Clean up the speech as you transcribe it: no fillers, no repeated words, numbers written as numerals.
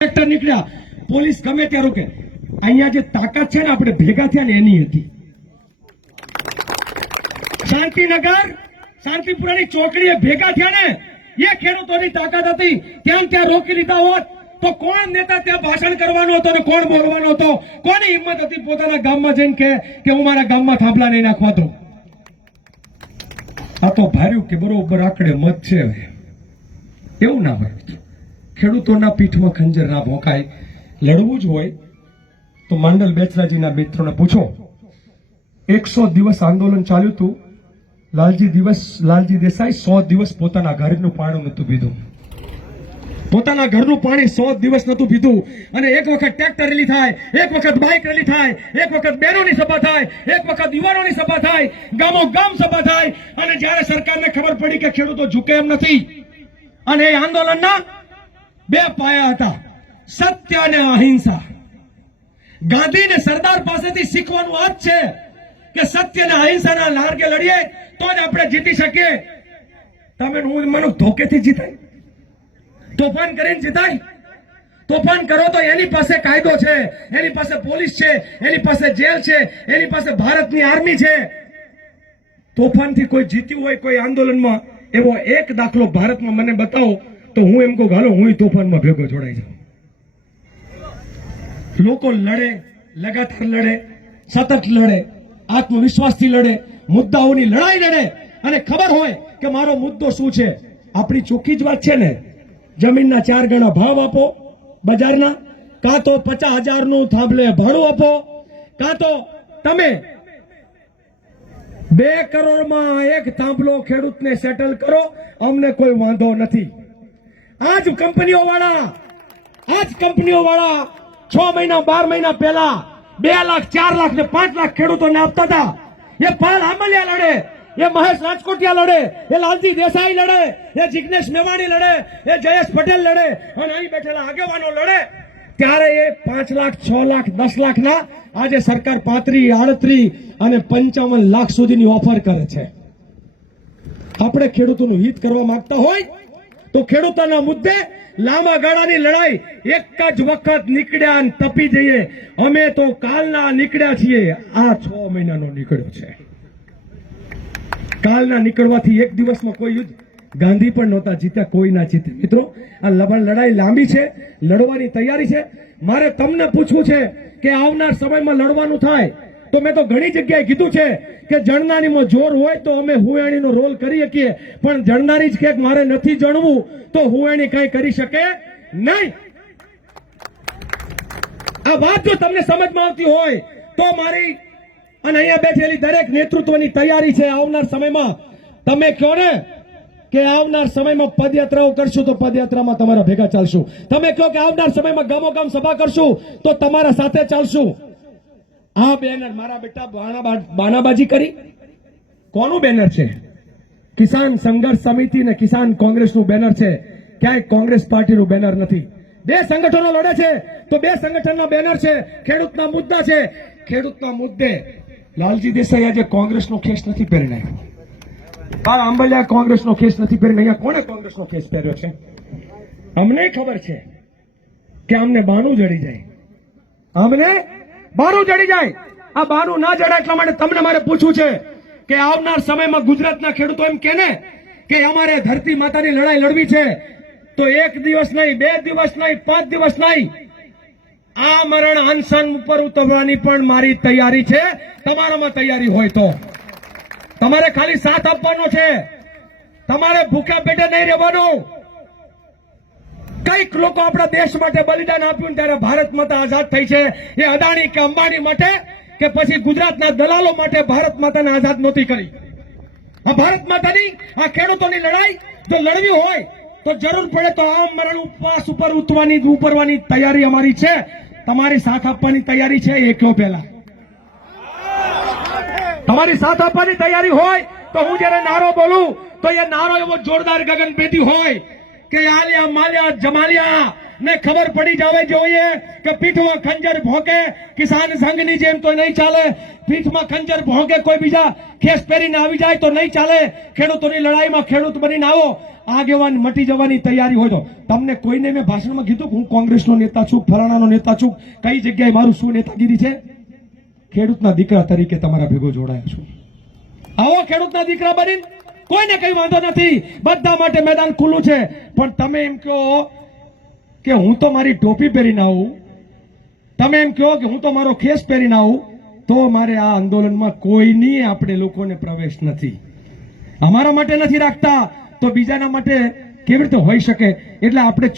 Tractor નીકળ્યા, police ગમે ત્યાં રોકે. અહીંયા જે તાકાત છે ને આપણે ભેગા થયા ને એની હતી. શાંતિનગર શાંતિપુરાની ચોકડીએ ભેગા થયા ને એ ખેડૂતોની તાકાત હતી. ત્યાં રોકી લીધા હોત તો કોણ નેતા ત્યાં ભાષણ કરવાનો હતો ને કોણ બોલવાનો હતો? કોની હિંમત હતી પોતાના ગામમાં જઈને કે હું મારા ગામમાં થાંભલા નહીં નાખવા દઉં? આ તો ભાર્યું કે બરોબર આકડે મત છે. એવું ના હોય. ખેડૂતોના પીઠમાં ખંજર ના ભોંકાય. લડવું જ હોય તો માંડલ બેચરાજીના મિત્રોને પૂછો. 100 દિવસ આંદોલન ચાલ્યું હતું. લાલજી દેસાઈ 100 દિવસ પોતાના ઘરનું પાણી નતું પીધું. પોતાના ઘરનું પાણી 100 દિવસ નતું પીધું. અને એક વખત ટ્રેક્ટર રેલી થાય, એક વખત બાઇક રેલી થાય, એક વખત બહેનોની સભા થાય, એક વખત યુવાનોની સભા થાય, ગામો ગામ સભા થાય. અને જ્યારે સરકારને ખબર પડી કે ખેડૂતો ઝૂકે એમ નથી અને એ આંદોલનના બે પાયા હતા, સત્ય અને અહિંસા. ગાંધી ને સરદાર પાસેથી શીખવાનું આ જ છે કે સત્ય અને અહિંસાના માર્ગે લડીએ તો જ આપણે જીતી શકીએ. તમે હું મને ધોકેથી જીતાય? તોફાન કરીને જીતાય? તોફાન કરો તો એની પાસે કાયદો છે, એની પાસે પોલીસ છે, એની પાસે જેલ છે, એની પાસે ભારતની આર્મી છે. તોફાનથી કોઈ જીત્યું હોય કોઈ આંદોલનમાં એવો એક દાખલો ભારતમાં મને બતાવો તો હું એમ કહું હાલો હું તોફાનમાં ભેગો જોડાઈ જાઉં. લોકો લડે, લગાતાર લડે, સતત લડે, આત્મવિશ્વાસથી લડે, મુદ્દાઓની લડાઈ લડે અને ખબર હોય કે મારો મુદ્દો શું છે. આપણી ચોખ્ખી જ વાત છે ને, જમીનના 4 ગણા ભાવ આપો બજારના, કાં તો 50,000 નું થાંભલે ભાડું આપો, કાં તો તમે 2 કરોડમાં એક થાંભલો ખેડૂતને સેટલ કરો. અમને કોઈ વાંધો નથી. આજ કંપનીઓ વાળા 6 મહિના 12 મહિના પહેલા 2 લાખ 4 લાખ ને 5 લાખ ખેડૂતોને આપતા હતા. એ પાલ આમલિયા લડે, એ મહેશ રાજકોટિયા લડે, એ લાલજી દેસાઈ લડે, એ જિગ્નેશ મેવાણી લડે, એ જયેશ પટેલ લડે અને અહીં બેઠેલા આગેવાનો લડે. ત્યારે એ 5 લાખ 6 લાખ 10 લાખ ના આજે સરકાર 35, 38 અને 55 લાખ સુધીની ઓફર કરે છે. આપણે ખેડૂતોનું હિત કરવા માંગતા હોય તો ખેડૂતોના મુદ્દે લાંબા ગાળાની લડાઈ એક જ વખત નીકળ્યા અને તપી જઈએ. અમે તો કાલના નીકળ્યા છીએ. આ 6 મહિનાનો નીકળ્યો છે. કાલના નીકળવાથી એક દિવસમાં કોઈ યુદ્ધ ગાંધી પણ નહોતા જીત્યા, કોઈ ના જીતે. મિત્રો, આ લડાઈ લાંબી છે, લડવાની તૈયારી છે. મારે તમને પૂછવું છે કે આવનાર સમયમાં લડવાનું થાય તો મેં તો ઘણી જગ્યાએ કીધું છે કે જણનારીમાં જોર હોય તો અમે હુંયાણીનો રોલ કરી શકીએ, પણ જણનારી જ કે મારે નથી જણવું તો હુંયાણી કઈ કરી શકે નહીં. આ વાત જો તમને સમજમાં આવતી હોય તો મારી અને અહીંયા બેઠેલી દરેક નેતૃત્વની તૈયારી છે. આવનાર સમયમાં તમે કહો ને કે આવનાર સમયમાં પદયાત્રાઓ કરશું તો પદયાત્રામાં તમારા ભેગા ચાલશું. તમે કહો કે આવનાર સમયમાં ગામો ગામ સભા કરશું તો તમારા સાથે ચાલશું. આ બેનર મારા બેટા બાનાબાજી કરી કોનું બેનર છે? કિસાન સંઘર્ષ સમિતિ ને કિસાન કોંગ્રેસનું બેનર છે. ક્યાંય કોંગ્રેસ પાર્ટીનું બેનર નથી. 2 સંગઠનો લડે છે તો 2 સંગઠનના બેનર છે. ખેડૂતના મુદ્દા છે. ખેડૂતના મુદ્દે લાલજી દેસાઈ આજે કોંગ્રેસનો ખેસ નથી પહેરી નાખ્યો. આંબલિયા કોંગ્રેસનો ખેસ નથી પહેરીને અહીંયા કોણે કોંગ્રેસનો ખેસ પહેર્યો છે? અમને ખબર છે કે અમને બાનું જડી જાય, અમને બાનું જડી જાય. આ બાનું ના જડાય એટલા માટે તમને મારે પૂછવું છે કે આવનાર સમયમાં ગુજરાતના ખેડૂતો એમ કે ને કે અમારે ધરતી માતાની લડાઈ લડવી છે તો 1 દિવસ નહીં, 2 દિવસ નહીં, 5 દિવસ નહીં, આ મરણ અનશન ઉપર ઉતરવાની પણ મારી તૈયારી છે. તમારામાં તૈયારી હોય તો તમારે ખાલી સાથ આપવાનો છે. તમારે ભૂખ્યા પેટે નહીં રહેવાનું. કઈક લોકો આપણા દેશ માટે બલિદાન આપ્યું ત્યારે ભારત માતા આઝાદ થઈ છે. એ અદાણી કે અંબાણી માટે કે પછી ગુજરાતના દલાલો માટે ભારત માતાને આઝાદ નહોતી કરી. આ ભારત માતાની, આ ખેડૂતોની લડાઈ જો લડવી હોય તો જરૂર પડે તો આ મરણ ઉપવાસ ઉપર ઉપરવાની તૈયારી અમારી છે. તમારી સાથ આપવાની તૈયારી છે. એકલો પહેલા તમારી સાથ આપવાની તૈયારી હોય તો હું જયારે નારો બોલું તો એ નારો એવો જોરદાર ગગનભેદી હોય કે આલિયા માલિયા જમાલિયા ને ખબર પડી જાવે જોઈએ કે પીઠમાં ખંજર ભોંકે કિસાન સંઘની જેમ તો નહીં ચાલે. પીઠમાં ખંજર ભોંકે કોઈ બીજા ખેસ પહેરીને આવી જાય તો નહીં ચાલે. ખેડૂતોની લડાઈમાં ખેડૂત બનીને આવો. આગેવાન મટી જવાની તૈયારી હોય તો તમને કોઈને મેં ભાષણમાં કીધું કે હું કોંગ્રેસનો નેતા છું, ફલાણાનો નેતા છું, કઈ જગ્યાએ મારું શું નેતાગીરી છે? ખેડૂતના દીકરા તરીકે તમારા ભેગો જોડાયા છું. આવો ખેડૂતના દીકરા બની, કોઈને કઈ વાંધો નથી, બધા માટે મેદાન ખુલ્લું છે. પણ તમે એમ કહો કે હું તો મારી ટોપી પહેરીને આવું, તમે એમ કહો કે હું તો મારો ખેસ પહેરીને આવું, તો મારે આ આંદોલનમાં કોઈની આપણે લોકોને પ્રવેશ નથી. અમારા માટે નથી રાખતા તો બીજાના માટે કેવી રીતે હોઈ શકે? એટલે આપણે